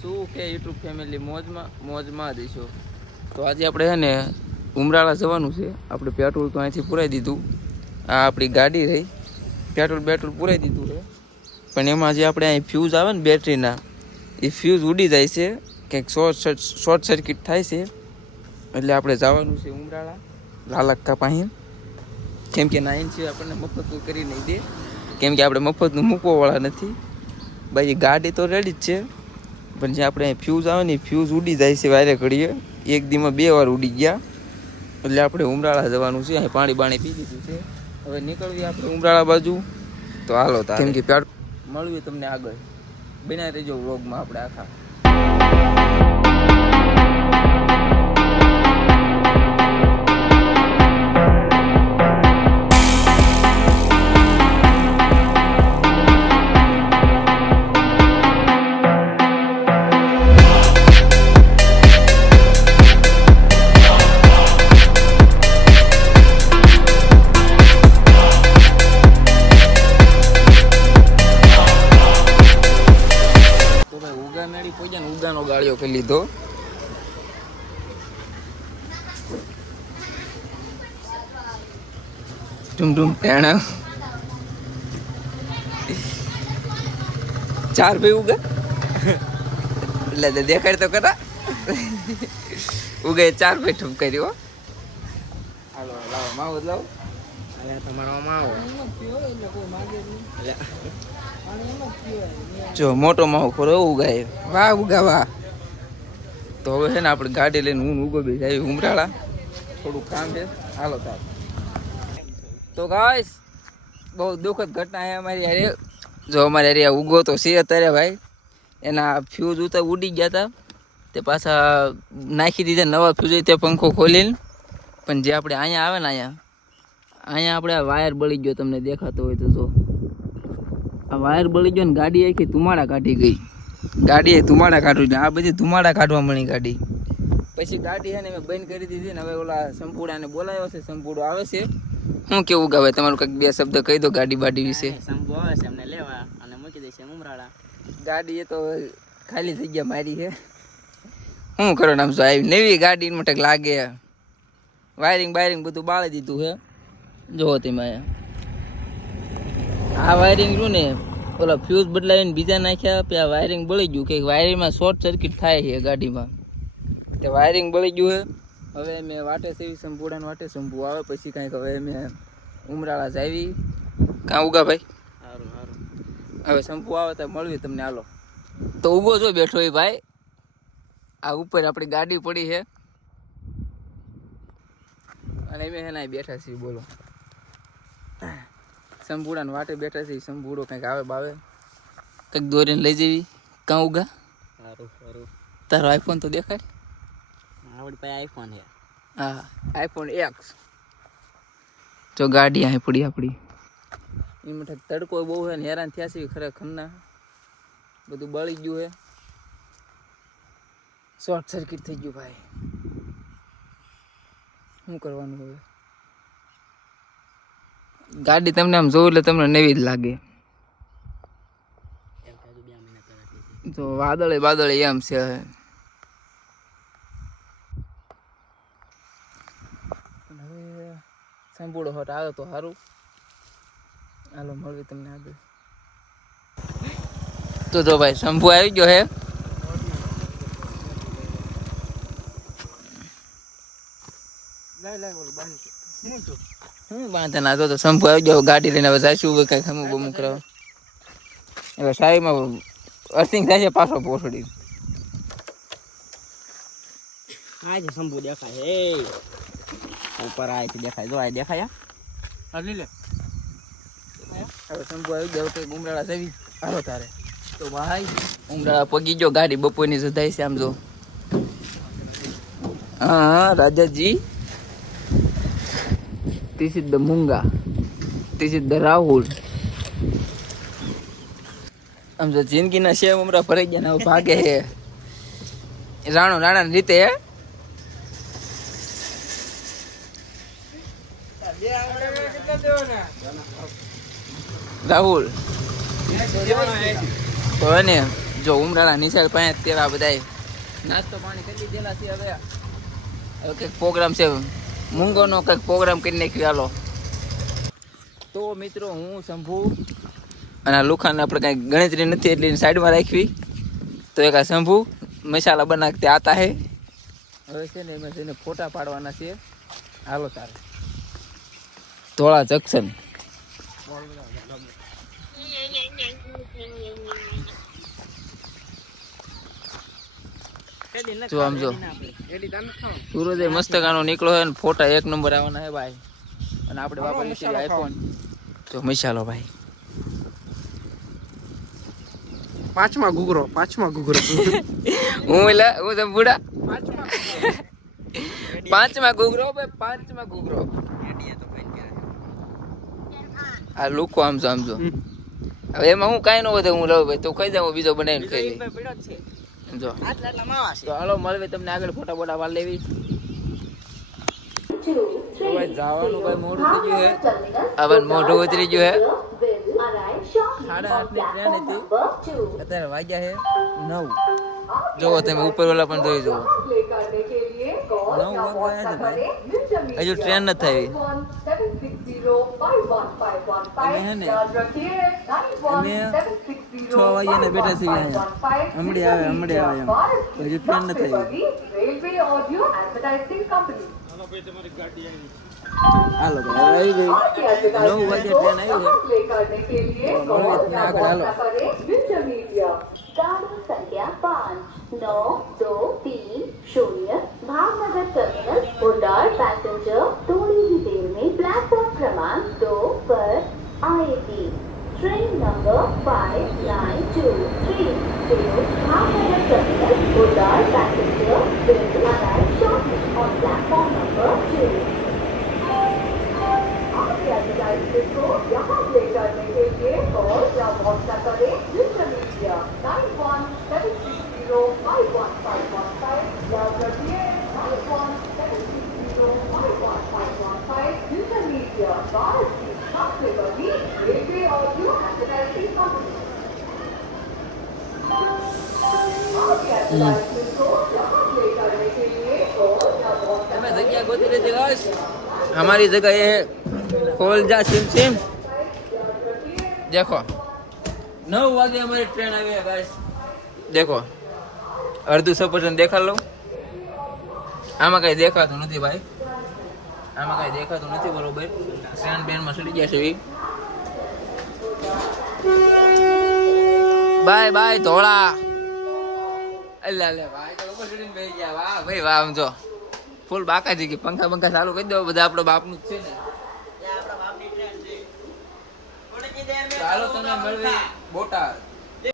શું કે YouTube family મોજમાં દઈશું. તો આજે આપણે છે ને ઉમરાળા જવાનું છે. આપણે પેટ્રોલ તો અહીંથી પુરાઈ દીધું. આ આપણી ગાડી રહી, પેટ્રોલ પુરાઈ દીધું છે. પણ એમાં જે આપણે અહીં ફ્યુઝ આવે ને બેટરીના, એ ફ્યુઝ ઉડી જાય છે, કંઈક શોર્ટ સર્કિટ થાય છે. એટલે આપણે જવાનું છે ઉમરાળા લાલક્કા પાસે. કેમ કે 9 છે આપણને મફતનું કરી નહીં દે, કેમ કે આપણે મફતનું મૂકવાવાળા નથી. બાકી ગાડી તો રેડી જ છે, પણ જે આપણે ફ્યુઝ આવે ને ફ્યુઝ ઉડી જાય છે વારે ઘડીએ. એક દીમાં 2 વાર ઉડી ગયા. એટલે આપણે ઉમરાળા જવાનું છે. અહીં પાણી પી દીધું છે. હવે નીકળવી આપણે ઉમરાળા બાજુ. તો હાલો તારે, કેમ કે મળવી તમને આગળ. બનાવી રહેજો વ્લોગમાં આપણે આખા. ઉગાનો ગાળિયો કરી લીધો. ટુમ પેણા 4 ભાઈ ઉગા એટલે દેખાડ તો કરા ઉગે 4 ભાઈ ઠુમ કર્યો. હાલો લાવો માવો લાવો. તમારો માવો જો મોટો માવો ખોરો ઉગાય. વાહ ઉગા વાહ. તો હવે છે ને આપણે ગાડી લઈને હું ઉગો બી જાય ઉમરાળા. થોડું કામ છે, હાલો તાર. તો ગાઈસ બહુ દુઃખદ ઘટના છે અમારી યારે. જો અમારે યારે ઉગો તો છે અત્યારે ભાઈ, એના ફ્યુઝ ઉતા ઉડી ગયા હતા. તે પાછા નાખી દીધા નવા ફ્યુઝ. તે પંખો ખોલીને, પણ જે આપણે અહીંયા આવે ને અહીંયા આપણે આ વાયર બળી ગયો. તમને દેખાતો હોય તો જો આ વાયર બળી ગયો ને ગાડી આખી ધુમાડા કાઢી ગઈ. ગાડીએ ધુમાડા કાઢવું, આ બધી ધુમાડા કાઢવા મળી ગાડી. પછી ગાડી છે ને મેં બંધ કરી દીધી ને હવે ઓલા સંપૂડાને બોલાવ્યો છે. સંપૂડો આવે છે. શું કેવું ગાવે તમારું? કંઈક 2 શબ્દ કહી દો ગાડી બાડી વિશે. સંપુ આવે છે અમને લેવા અને મૂકી દે છે ઉમરાળા. ગાડી એ તો ખાલી જગ્યા મારી છે. શું કરો નામ શું આવી નવી ગાડી માટે લાગે. વાયરિંગ બધું બાળી દીધું છે. જોવો તમે આ વાયરિંગ રહ્યું ને, ઓલા ફ્યુઝ બદલાવીને બીજા નાખ્યા. પછી આ વાયરિંગ બળી ગયું. કે વાયરિંગમાં શોર્ટ સર્કિટ થાય છે ગાડીમાં. તે વાયરિંગ બળી ગયું છે. હવે મેં વાટે સેવી સંપૂડાને વાટે સંપુ આવે પછી કાંઈક હવે મેં ઉમરાળા જાવી. કાં ઉગા ભાઈ? સારું સારું. હવે સંપુ આવે તો મળવી તમને. હાલો તો ઉગો છો બેઠો એ ભાઈ. આ ઉપર આપણી ગાડી પડી છે અને અમે છે ને બેઠા છીએ. બોલો સંપૂડાને વાટે બેઠા છીએ. સંપૂડો કંઈક આવે બાવે કંઈક દોરીને લઈ જવી. કાં ઉગા? સારું સારું. તારો આઈફોન તો દેખાય. આપણી પાસે આઈફોન છે. હા આઈફોન X. જો ગાડી અહીં પડી આપણી. એમાં તડકો બહુ છે ને હેરાન થયા છે ખરેખર ના. બધું બળી ગયું છે. શોર્ટ સર્કિટ થઈ ગયું ભાઈ. શું કરવાનું હવે? ગાડી તમને આમ જોવું એટલે તમને નવી જ લાગે. તો વાદળે એમ છે. સંપૂર્ણ હોટ આવે તો સારું. હાલો મળવી તમને આગળ. તો જો ભાઈ શંભુ આવી ગયો હે. બાંધે ના તો શંભુ આવી ગયો. ગાડી લઈને હવે જઈશું કઈ ખમું બમું કરવા. હવે સાઈડમાં અર્થિંગ થાય છે પાછો પોસડી. આ છે શંભુ દેખાય. એ ઉપર આ છે દેખાય. જો આ દેખાય. હવે શંભુ આવી ગયો. કઈ ઉમરાળા જવી. હાલો તારે તો ભાઈ ઉમરાળા પગી ગયો. ગાડી બપોરની જધાઈ છે આમ જો. હા રાજાજી. This is the Munga. This is the Rahul. આમ જો જિંદગીના શેમ ઉમરા ભરાઈ ગયા ને હવે ભાગે હે. રાણાની રીતે હે. રાહુલ તો ને જો ઉમરાળા નિશાળ પાસે તેવા બધાય નાસ્તો પાણી કરી દીધેલા છે. હવે કંઈક પ્રોગ્રામ છે, મૂંગોનો કંઈક પ્રોગ્રામ કરી નાખ્યો. હાલો તો મિત્રો, હું શંભુ અને આ લુખાને આપણે કાંઈ ગણતરી નથી એટલે સાઈડમાં રાખવી. તો એક આ શંભુ મસાલા બનાવતે આતા હે. હવે છે ને એમાં જઈને ફોટા પાડવાના છે. હાલો તારે ધોળા જંકશન. જો આમ જો સૂરજ મસ્તકાનો નીકળો હોય ને ફોટા એક નંબર આવવાના હે ભાઈ. અને આપણે વાપરીએ છીએ આઈફોન. તો મસાલો ભાઈ, પાંચમા ઘૂઘરો હું તો બુડા પાંચમા ઘૂઘરો ભાઈ, પાંચમા ઘૂઘરો. આ લુકો આમ જો હવે એમાં હું કાંઈ ન વધે, હું લઉં ભાઈ. તો ખાઈ જાઉં, બીજો બનાવીને ખાઈ લઈ. જો તો હાલો મળવે તમને આગળ ફોટા બોટા વાર લેવી. તો ભાઈ જવાનું ભાઈ મોડું થઈ ગયું હે. હવે મોઢું ઉતરી ગયું હે. 8:30 ની ટ્રેન હતી, અત્યારે વાગ્યા છે 9. જોવો તમે ઉપર વાળા પણ જોઈ જુઓ, 9 વાગ્યા છે ભાઈ, હજુ ટ્રેન નથી આવી. અમે હે ને અમે 6 વાગ્યાના બેઠા છીએ અહીંયા. હમણાં આવે એમ, હજુ ટ્રેન નથી આવી. હાલો ભાઈ, આવી ગઈ 9 વાગે ટ્રેન આવી છે. આગળ હાલો. संख्या 59230 भावनगर टर्मिनल उड़ान पैसेंजर थोड़ी ही देर में प्लेटफॉर्म क्रमांक 2 पर आएगी. ट्रेन नंबर 5923 भावनगर टर्मिनल उड़ान passenger will arrive shortly on platform number 2. आपके एडवर्टाइजमेंट को यहाँ प्ले करने के लिए कॉल या व्हाट्सएप करें मीडिया 9176051515 या रखिए 9176051515 मीडिया भारत की सबसे बड़ी रेलवे ऑडियो एडवर्टाइजिंग कंपनी. आपके एडवर्टाइजमेंट को यहाँ प्ले करने के लिए कॉल या व्हाट्सएप તમે જગ્યા ગોતી લેજે ગાઈસ. हमारी जगह ये है खोलजा सिम. देखो 9 वागे हमारी ट्रेन आई है गाइस. देखो અડધું સફરજન દેખા લો. આમાં કઈ દેખાતું નથી ભાઈ, આમાં કઈ દેખાતું નથી બરોબર. ટ્રેન બેનમાં ચડી ગયા છે. બાય બાય ધોળા. અલ્લા લે ભાઈ તો ઉપર ચડીને બેસી ગયા. વાહ ભાઈ વાહ. આમ જો ફૂલ બાકાજી કે પંખા બંખા ચાલુ કરી દો. બધા આપણો બાપનું જ છે ને. ચાલો તમે મળવી બોટાદ.